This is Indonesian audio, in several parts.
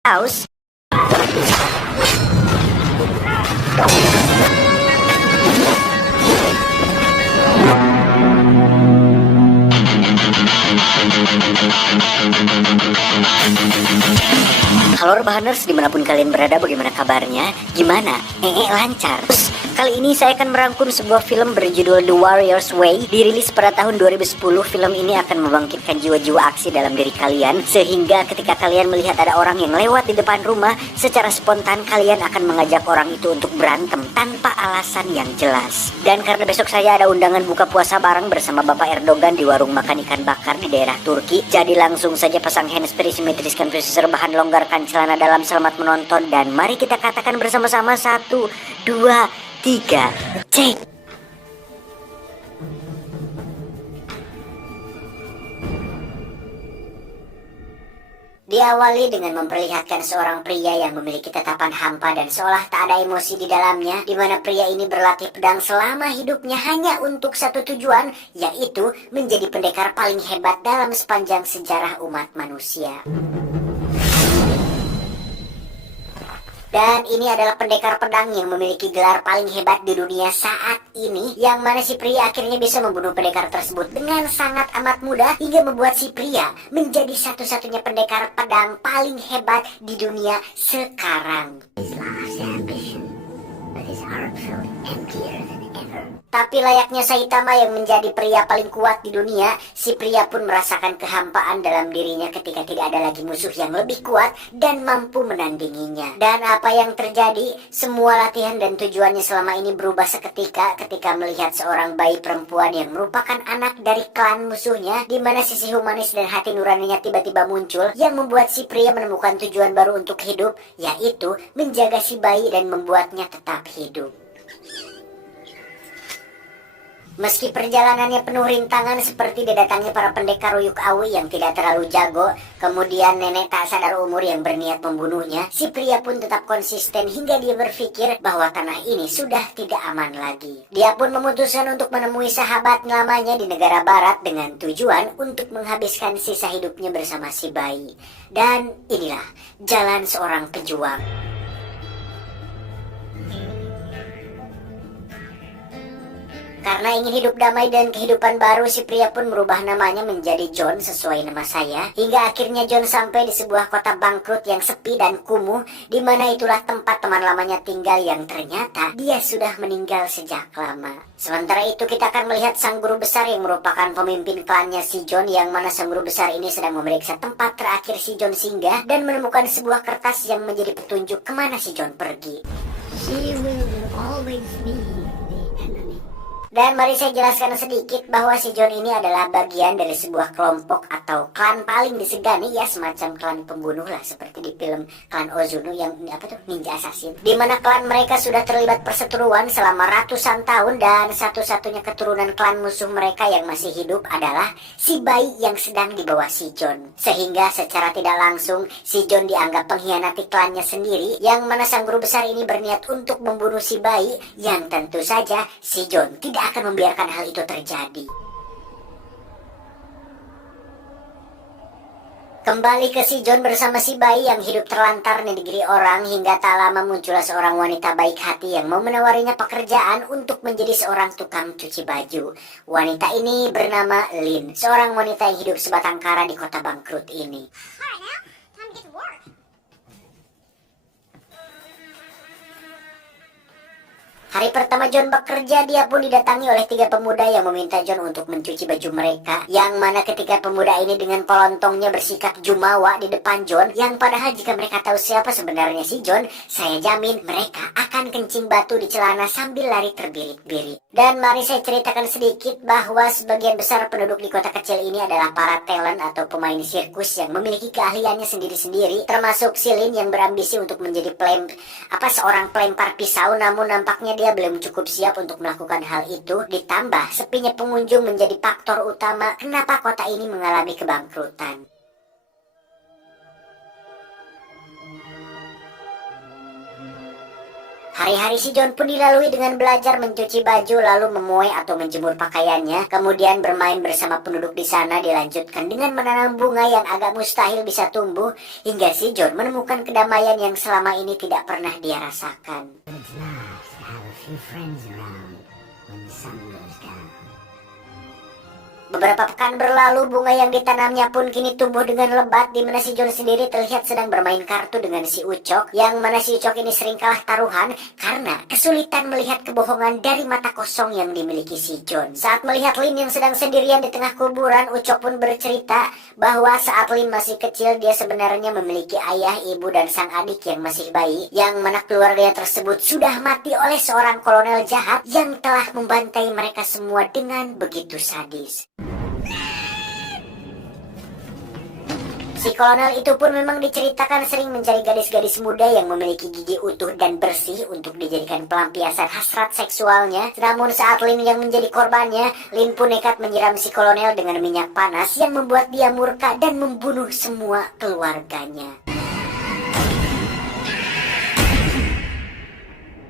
House. Halo Rebahaners, dimanapun kalian berada, bagaimana kabarnya? Gimana? Lancar. Terus, kali ini saya akan merangkum sebuah film berjudul The Warrior's Way. Dirilis pada tahun 2010, film ini akan membangkitkan jiwa-jiwa aksi dalam diri kalian, sehingga ketika kalian melihat ada orang yang lewat di depan rumah, secara spontan kalian akan mengajak orang itu untuk berantem tanpa alasan yang jelas. Dan karena besok saya ada undangan buka puasa bareng bersama Bapak Erdogan di warung makan ikan bakar di daerah Turki, jadi langsung saja pasang handsfree, simetriskan posisi rebahan, longgarkan celana dalam, selamat menonton, dan mari kita katakan bersama-sama 1, 2, 3, cek. Diawali dengan memperlihatkan seorang pria yang memiliki tatapan hampa dan seolah tak ada emosi di dalamnya, di mana pria ini berlatih pedang selama hidupnya hanya untuk satu tujuan, yaitu menjadi pendekar paling hebat dalam sepanjang sejarah umat manusia. Dan ini adalah pendekar pedang yang memiliki gelar paling hebat di dunia saat ini, yang mana si pria akhirnya bisa membunuh pendekar tersebut dengan sangat amat mudah, hingga membuat si pria menjadi satu-satunya pendekar pedang paling hebat di dunia sekarang. Tapi layaknya Saitama yang menjadi pria paling kuat di dunia, si pria pun merasakan kehampaan dalam dirinya ketika tidak ada lagi musuh yang lebih kuat dan mampu menandinginya. Dan apa yang terjadi? Semua latihan dan tujuannya selama ini berubah seketika ketika melihat seorang bayi perempuan yang merupakan anak dari klan musuhnya, di mana sisi humanis dan hati nuraninya tiba-tiba muncul, yang membuat si pria menemukan tujuan baru untuk hidup, yaitu menjaga si bayi dan membuatnya tetap hidup. Meski perjalanannya penuh rintangan seperti didatangi para pendekar Uyuk Awi yang tidak terlalu jago, kemudian nenek tak sadar umur yang berniat membunuhnya, si pria pun tetap konsisten hingga dia berpikir bahwa tanah ini sudah tidak aman lagi. Dia pun memutuskan untuk menemui sahabat lamanya di negara barat dengan tujuan untuk menghabiskan sisa hidupnya bersama si bayi. Dan inilah jalan seorang pejuang. Karena ingin hidup damai dan kehidupan baru, si pria pun merubah namanya menjadi John sesuai nama saya. Hingga akhirnya John sampai di sebuah kota bangkrut yang sepi dan kumuh, di mana itulah tempat teman lamanya tinggal yang ternyata dia sudah meninggal sejak lama. Sementara itu kita akan melihat sang guru besar yang merupakan pemimpin klannya si John, yang mana sang guru besar ini sedang memeriksa tempat terakhir si John singgah dan menemukan sebuah kertas yang menjadi petunjuk kemana si John pergi. She will always be. Dan mari saya jelaskan sedikit bahwa si John ini adalah bagian dari sebuah kelompok atau klan paling disegani, ya semacam klan pembunuh lah, seperti di film klan Ozuno yang ninja assassin, di mana klan mereka sudah terlibat perseteruan selama ratusan tahun, dan satu-satunya keturunan klan musuh mereka yang masih hidup adalah si bayi yang sedang dibawa si John. Sehingga secara tidak langsung si John dianggap pengkhianati klannya sendiri, yang mana sang guru besar ini berniat untuk membunuh si bayi, yang tentu saja si John tidak akan membiarkan hal itu terjadi. Kembali ke si John bersama si bayi yang hidup terlantar di negeri orang, hingga tak lama muncullah seorang wanita baik hati yang mau menawarinya pekerjaan untuk menjadi seorang tukang cuci baju. Wanita ini bernama Lin, seorang wanita yang hidup sebatang kara di kota bangkrut ini. Hari pertama John bekerja, dia pun didatangi oleh 3 pemuda yang meminta John untuk mencuci baju mereka. Yang mana ketika pemuda ini dengan pelontongnya bersikap jumawa di depan John, yang padahal jika mereka tahu siapa sebenarnya si John, saya jamin mereka akan kencing batu di celana sambil lari terbirit-birit. Dan mari saya ceritakan sedikit bahwa sebagian besar penduduk di kota kecil ini adalah para talent atau pemain sirkus yang memiliki keahliannya sendiri-sendiri, termasuk si Lin yang berambisi untuk menjadi seorang pelempar pisau, namun nampaknya dia belum cukup siap untuk melakukan hal itu. Ditambah sepinya pengunjung menjadi faktor utama kenapa kota ini mengalami kebangkrutan. Hari-hari si John pun dilalui dengan belajar mencuci baju, lalu memoe atau menjemur pakaiannya, kemudian bermain bersama penduduk di sana, dilanjutkan dengan menanam bunga yang agak mustahil bisa tumbuh, hingga si John menemukan kedamaian yang selama ini tidak pernah dia rasakan. Beberapa pekan berlalu, bunga yang ditanamnya pun kini tumbuh dengan lebat, di mana si John sendiri terlihat sedang bermain kartu dengan si Ucok, yang mana si Ucok ini sering kalah taruhan karena kesulitan melihat kebohongan dari mata kosong yang dimiliki si John. Saat melihat Lin yang sedang sendirian di tengah kuburan, Ucok pun bercerita bahwa saat Lin masih kecil, dia sebenarnya memiliki ayah, ibu, dan sang adik yang masih bayi, yang mana keluarganya tersebut sudah mati oleh seorang kolonel jahat yang telah membantai mereka semua dengan begitu sadis. Si kolonel itu pun memang diceritakan sering mencari gadis-gadis muda yang memiliki gigi utuh dan bersih untuk dijadikan pelampiasan hasrat seksualnya. Namun saat Lin yang menjadi korbannya, Lin pun nekat menyiram si kolonel dengan minyak panas yang membuat dia murka dan membunuh semua keluarganya.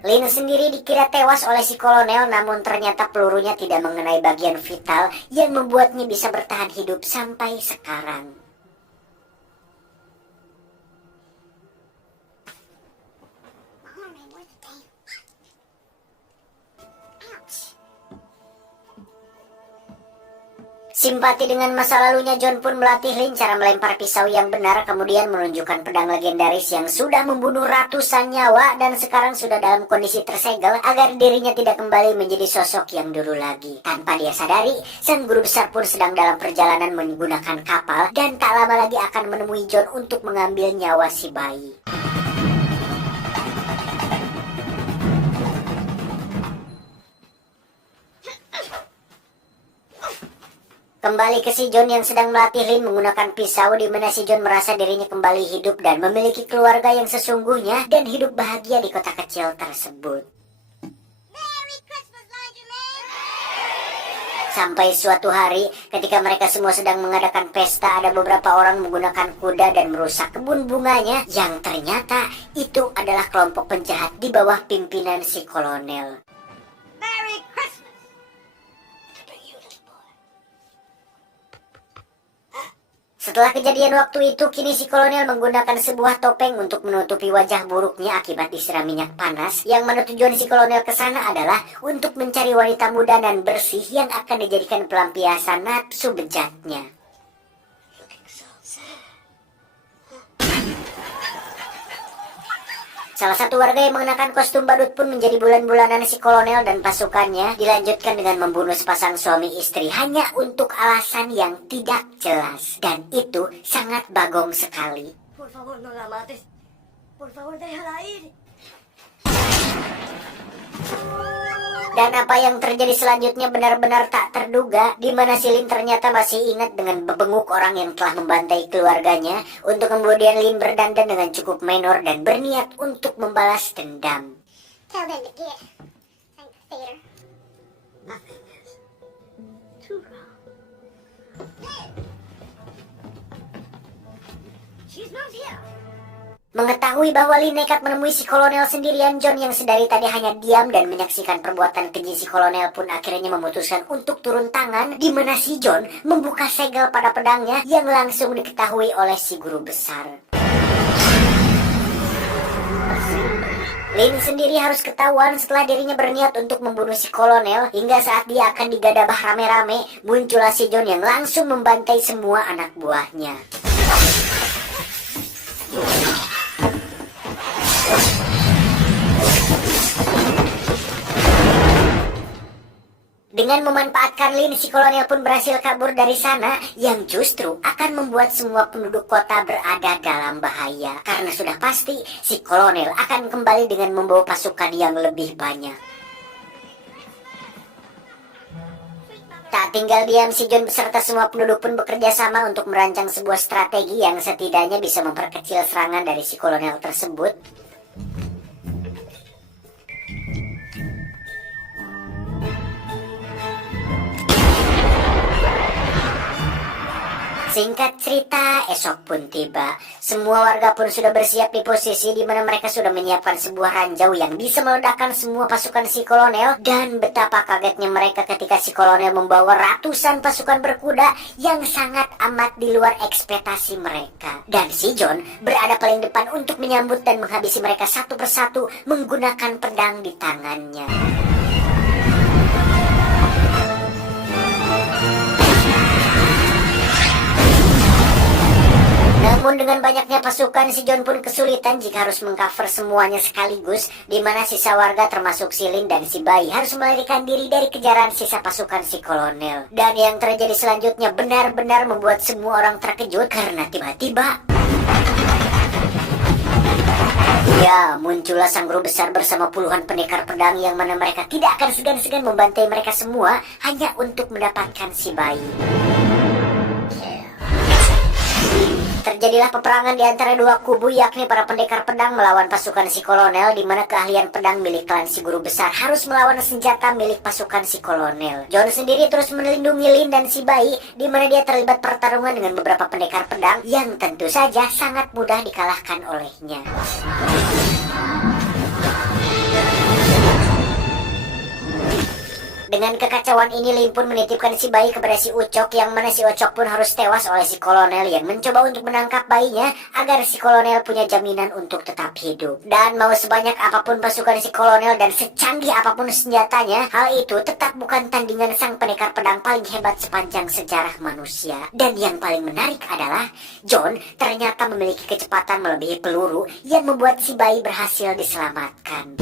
Lin sendiri dikira tewas oleh si kolonel, namun ternyata pelurunya tidak mengenai bagian vital yang membuatnya bisa bertahan hidup sampai sekarang. Simpati dengan masa lalunya, John pun melatih Lin cara melempar pisau yang benar, kemudian menunjukkan pedang legendaris yang sudah membunuh ratusan nyawa dan sekarang sudah dalam kondisi tersegel agar dirinya tidak kembali menjadi sosok yang dulu lagi. Tanpa dia sadari, sang guru besar pun sedang dalam perjalanan menggunakan kapal dan tak lama lagi akan menemui John untuk mengambil nyawa si bayi. Kembali ke si John yang sedang melatih Lin menggunakan pisau, di mana si John merasa dirinya kembali hidup dan memiliki keluarga yang sesungguhnya dan hidup bahagia di kota kecil tersebut. Sampai suatu hari, ketika mereka semua sedang mengadakan pesta, ada beberapa orang menggunakan kuda dan merusak kebun bunganya, yang ternyata itu adalah kelompok penjahat di bawah pimpinan si kolonel. Merry Christmas! Setelah kejadian waktu itu, kini si kolonel menggunakan sebuah topeng untuk menutupi wajah buruknya akibat disiram minyak panas, yang mana tujuan si kolonel ke sana adalah untuk mencari wanita muda dan bersih yang akan dijadikan pelampiasan nafsu bejatnya. Salah satu warga yang mengenakan kostum badut pun menjadi bulan-bulanan si kolonel dan pasukannya, dilanjutkan dengan membunuh sepasang suami istri hanya untuk alasan yang tidak jelas. Dan itu sangat bagong sekali. Por favor, no la mates. Por favor, déjala ir. Dan apa yang terjadi selanjutnya benar-benar tak terduga, di mana si Lin ternyata masih ingat dengan bebenguk orang yang telah membantai keluarganya, untuk kemudian Lin berdandan dengan cukup menor dan berniat untuk membalas dendam. Tell them to get thank the theater. Nothing is too wrong. She's not here. Mengetahui bahwa Lin nekat menemui si kolonel sendirian, John yang sedari tadi hanya diam dan menyaksikan perbuatan keji si kolonel pun akhirnya memutuskan untuk turun tangan, di mana si John membuka segel pada pedangnya yang langsung diketahui oleh si guru besar. Lin sendiri harus ketahuan setelah dirinya berniat untuk membunuh si kolonel, hingga saat dia akan digadabah rame-rame, muncullah si John yang langsung membantai semua anak buahnya. Dengan memanfaatkan Lin, si kolonel pun berhasil kabur dari sana, yang justru akan membuat semua penduduk kota berada dalam bahaya. Karena sudah pasti si kolonel akan kembali dengan membawa pasukan yang lebih banyak. Tak tinggal diam, si John beserta semua penduduk pun bekerja sama untuk merancang sebuah strategi yang setidaknya bisa memperkecil serangan dari si kolonel tersebut. Singkat cerita, esok pun tiba. Semua warga pun sudah bersiap di posisi di mana mereka sudah menyiapkan sebuah ranjau yang bisa meledakkan semua pasukan si kolonel. Dan betapa kagetnya mereka ketika si kolonel membawa ratusan pasukan berkuda yang sangat amat di luar ekspektasi mereka. Dan si John berada paling depan untuk menyambut dan menghabisi mereka satu persatu menggunakan pedang di tangannya. Namun dengan banyaknya pasukan, si John pun kesulitan jika harus mengcover semuanya sekaligus, di mana sisa warga termasuk si Lin dan si bayi harus melarikan diri dari kejaran sisa pasukan si kolonel. Dan yang terjadi selanjutnya benar-benar membuat semua orang terkejut karena tiba-tiba ya, muncullah sang guru besar bersama puluhan pendekar pedang yang mana mereka tidak akan segan-segan membantai mereka semua hanya untuk mendapatkan si bayi. Terjadilah peperangan di antara dua kubu, yakni para pendekar pedang melawan pasukan si kolonel, di mana keahlian pedang milik klan si guru besar harus melawan senjata milik pasukan si kolonel. John sendiri terus melindungi Lin dan si bayi, di mana dia terlibat pertarungan dengan beberapa pendekar pedang yang tentu saja sangat mudah dikalahkan olehnya. Dengan kekacauan ini, Lin pun menitipkan si bayi kepada si Ucok, yang mana si Ucok pun harus tewas oleh si kolonel yang mencoba untuk menangkap bayinya agar si kolonel punya jaminan untuk tetap hidup. Dan mau sebanyak apapun pasukan si kolonel dan secanggih apapun senjatanya, hal itu tetap bukan tandingan sang pendekar pedang paling hebat sepanjang sejarah manusia. Dan yang paling menarik adalah John ternyata memiliki kecepatan melebihi peluru yang membuat si bayi berhasil diselamatkan.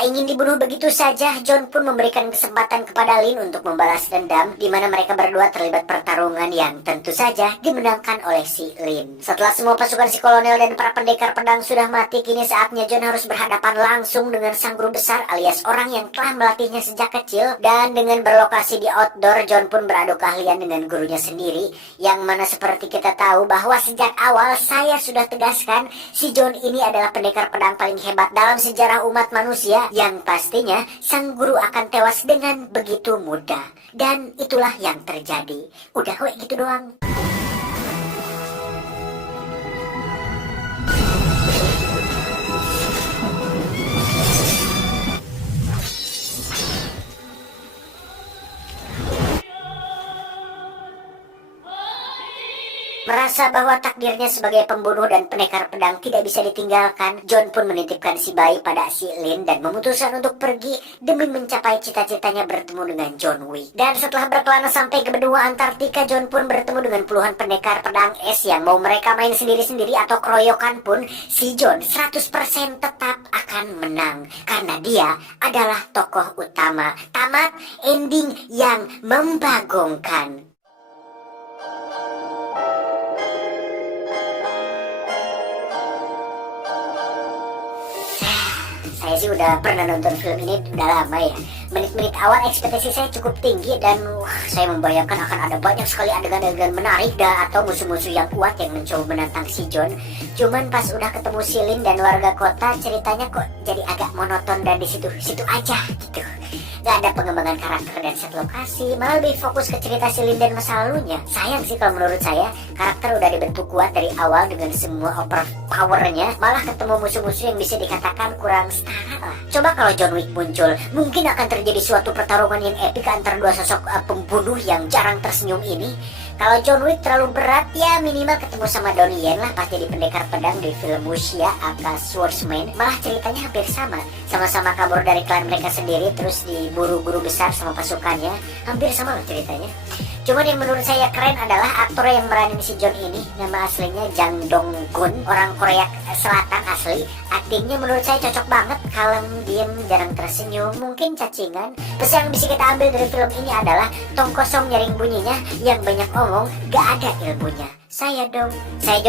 Tak ingin dibunuh begitu saja, John pun memberikan kesempatan kepada Lin untuk membalas dendam, di mana mereka berdua terlibat pertarungan yang tentu saja dimenangkan oleh si Lin. Setelah semua pasukan si kolonel dan para pendekar pedang sudah mati, kini saatnya John harus berhadapan langsung dengan sang guru besar alias orang yang telah melatihnya sejak kecil. Dan dengan berlokasi di outdoor, John pun beradu keahlian dengan gurunya sendiri, yang mana seperti kita tahu bahwa sejak awal saya sudah tegaskan si John ini adalah pendekar pedang paling hebat dalam sejarah umat manusia, yang pastinya sang guru akan tewas dengan begitu mudah. Dan itulah yang terjadi. Udah weh gitu doang. Merasa bahwa takdirnya sebagai pembunuh dan pendekar pedang tidak bisa ditinggalkan, John pun menitipkan si bayi pada si Lin dan memutuskan untuk pergi demi mencapai cita-citanya bertemu dengan John Wick. Dan setelah berkelana sampai ke benua Antartika, John pun bertemu dengan puluhan pendekar pedang es yang mau mereka main sendiri-sendiri atau keroyokan pun, si John 100% tetap akan menang karena dia adalah tokoh utama. Tamat ending yang membagongkan. Saya sih udah pernah nonton film ini udah lama ya. Menit-menit awal ekspektasi saya cukup tinggi dan saya membayangkan akan ada banyak sekali adegan-adegan menarik atau musuh-musuh yang kuat yang mencoba menantang si John. Cuman pas udah ketemu si Lin dan warga kota, ceritanya kok jadi agak monoton dan di situ aja gitu. Gak ada pengembangan karakter dan set lokasi, malah lebih fokus ke cerita si Lin dan masa lalunya. Sayang sih kalau menurut saya, karakter udah dibentuk kuat dari awal dengan semua overpowernya, malah ketemu musuh-musuh yang bisa dikatakan kurang setara lah. Coba kalau John Wick muncul, mungkin akan terjadi suatu pertarungan yang epik antara dua sosok pembunuh yang jarang tersenyum ini. Kalau John Wick terlalu berat, ya minimal ketemu sama Donnie Yen lah pas jadi pendekar pedang di film Wuxia aka Swordsman. Malah ceritanya hampir sama, sama-sama kabur dari klan mereka sendiri terus diburu guru besar sama pasukannya. Hampir sama lah ceritanya. Cuman yang menurut saya keren adalah aktor yang meranin si John ini. Nama aslinya Jang Dong-gun, orang Korea Selatan asli. Aktingnya menurut saya cocok banget, kalem, diem, jarang tersenyum, mungkin cacingan. Pesan yang bisa kita ambil dari film ini adalah tong kosong nyaring bunyinya, yang banyak omong gak ada ilmunya. Saya John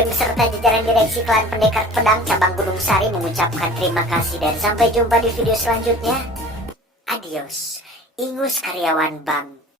beserta jajaran direksi klan pendekar pedang cabang Gunung Sari mengucapkan terima kasih dan sampai jumpa di video selanjutnya. Adios. Ingus karyawan bank.